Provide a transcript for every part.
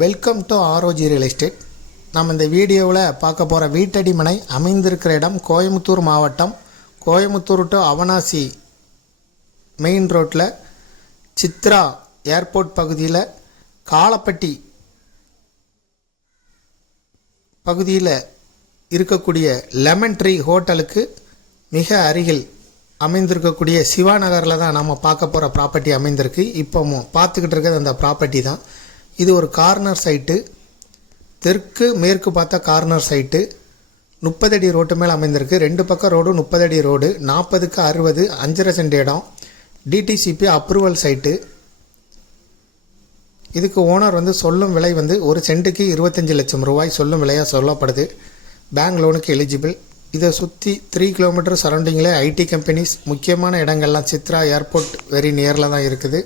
Welcome to ROG real estate. நம்ம இந்த வீடியோவில் பார்க்க போகிற வீட்டடி மனை அமைந்திருக்கிற இடம் கோயம்புத்தூர் மாவட்டம், கோயம்புத்தூர் டு அவனாசி மெயின் ரோட்டில் சித்ரா ஏர்போர்ட் பகுதியில் காலப்பட்டி பகுதியில் இருக்கக்கூடிய லெமன் ட்ரீ ஹோட்டலுக்கு மிக அருகில் அமைந்திருக்கக்கூடிய சிவா நகரில் தான் நம்ம பார்க்க போகிற ப்ராப்பர்ட்டி அமைந்திருக்கு. இப்போ பார்த்துக்கிட்டு இருக்கிறது அந்த ப்ராப்பர்ட்டி தான். இது ஒரு கார்னர் சைட்டு, தெற்கு மேற்கு பார்த்த கார்னர் சைட்டு. 30 அடி ரோட்டு மேலே அமைந்திருக்கு. 2 பக்கம் ரோடு, 30 அடி ரோடு, 40க்கு 60, 5.5 சென்ட் இடம், டிடிசிபி அப்ரூவல் சைட்டு. இதுக்கு ஓனர் சொல்லும் விலை ஒரு சென்ட்டுக்கு 25 லட்சம் ரூபாய் சொல்லும் விலையாக சொல்லப்படுது. பேங்க் லோனுக்கு எலிஜிபிள். இதை சுற்றி 3 கிலோமீட்டர் சரௌண்டிங்கில் ஐடி கம்பெனிஸ், முக்கியமான இடங்கள்லாம் சித்ரா ஏர்போர்ட் வெரி நியரில் தான் இருக்குது.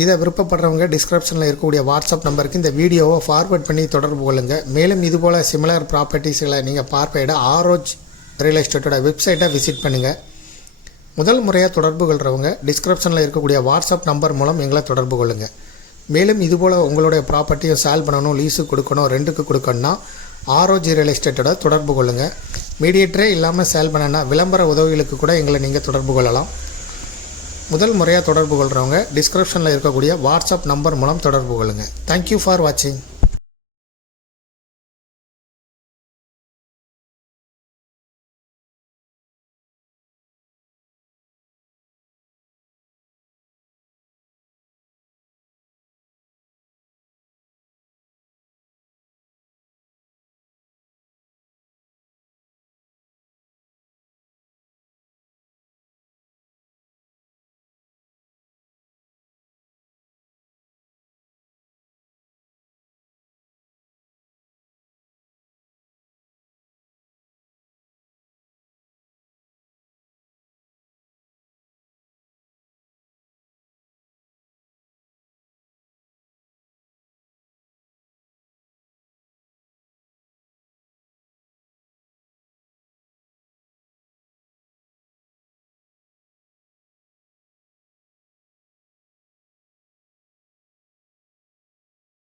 இதை விருப்பப்படுறவங்க டிஸ்கிரிப்ஷனில் இருக்கக்கூடிய வாட்ஸ்அப் நம்பருக்கு இந்த வீடியோவை ஃபார்வர்ட் பண்ணி தொடர்பு கொள்ளுங்கள். மேலும் இதுபோல் சிமிலர் ப்ராப்பர்ட்டிஸ்களை நீங்கள் பார்வையிட ஆர்ஓஜி ரியல் எஸ்டேட்டோட வெப்சைட்டை விசிட் பண்ணுங்கள். முதல் முறையாக தொடர்பு கொள்கிறவங்க டிஸ்கிரிப்ஷனில் இருக்கக்கூடிய வாட்ஸ்அப் நம்பர் மூலம் எங்களை தொடர்பு கொள்ளுங்கள். மேலும் இதுபோல் உங்களுடைய ப்ராப்பர்ட்டியை சேல் பண்ணணும், லீஸு கொடுக்கணும், ரெண்டுக்கு கொடுக்கணும்னா ஆர்ஓஜி ரியல் எஸ்டேட்டோட தொடர்பு கொள்ளுங்கள். மீடியேட்டரே இல்லாமல் சேல் பண்ணனா விளம்பர உதவிகளுக்கு கூட எங்களை நீங்கள் தொடர்பு கொள்ளலாம். முதல் முறையாக தொடர்பு கொள்கிறவங்க டிஸ்கிரிப்ஷனில் இருக்கக்கூடிய வாட்ஸ்அப் நம்பர் மூலம் தொடர்பு கொள்ளுங்கள். தேங்க்யூ ஃபார் வாட்சிங்.